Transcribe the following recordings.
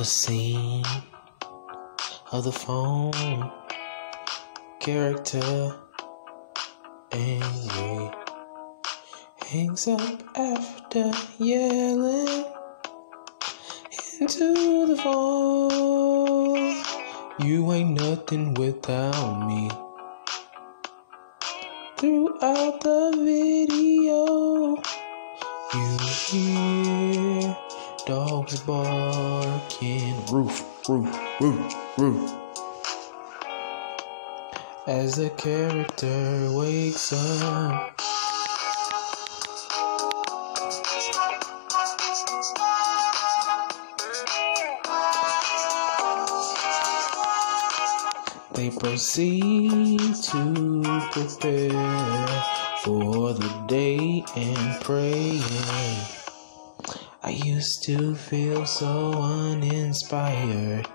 a scene of the phone character angry hangs up after yelling into the phone. You ain't nothing without me. Throughout the video, you hear dogs barking, roof, roof, roof, roof. As the character wakes up, they proceed to prepare for the day and praying. I used to feel so uninspired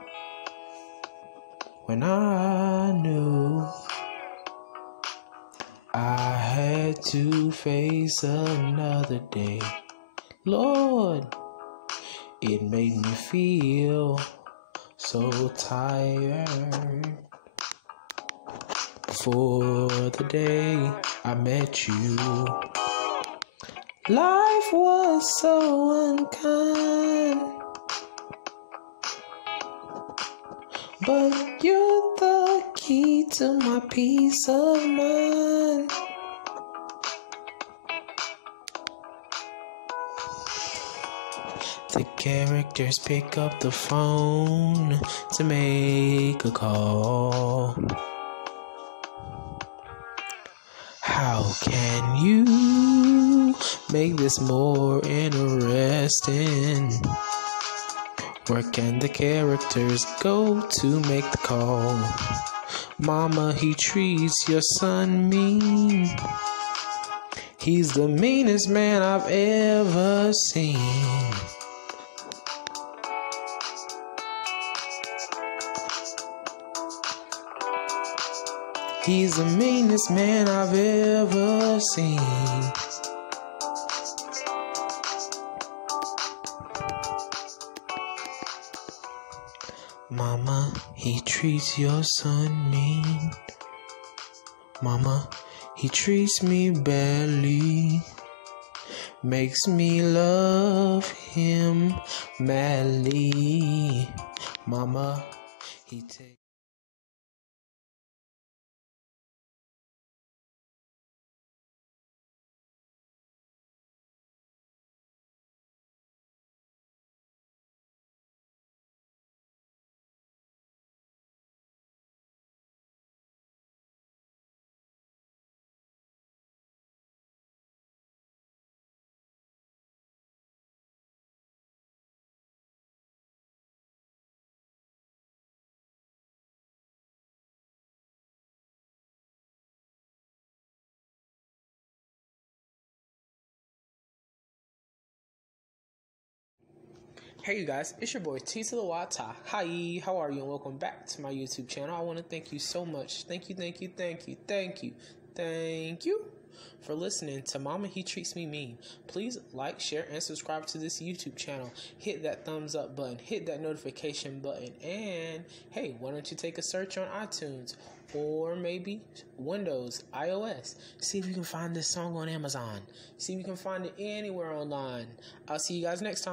when I knew I had to face another day. Lord, it made me feel so tired. For the day I met you, life was so unkind, but you're the key to my peace of mind. The characters pick up the phone to make a call. How can you make this more interesting? Where can the characters go to make the call? Mama, he treats your son mean. He's the meanest man I've ever seen. He's the meanest man I've ever seen. Mama, he treats your son mean. Mama, he treats me badly. Makes me love him madly. Mama, he takes... Hey you guys, it's your boy T to the Y Ta. Hi, how are you? And welcome back to my YouTube channel. I want to thank you so much. Thank you for listening to Mama He Treats Me Mean. Please like, share, and subscribe to this YouTube channel. Hit that thumbs up button, hit that notification button, and hey, why don't you take a search on iTunes or maybe Windows, iOS. See if you can find this song on Amazon. See if you can find it anywhere online. I'll see you guys next time.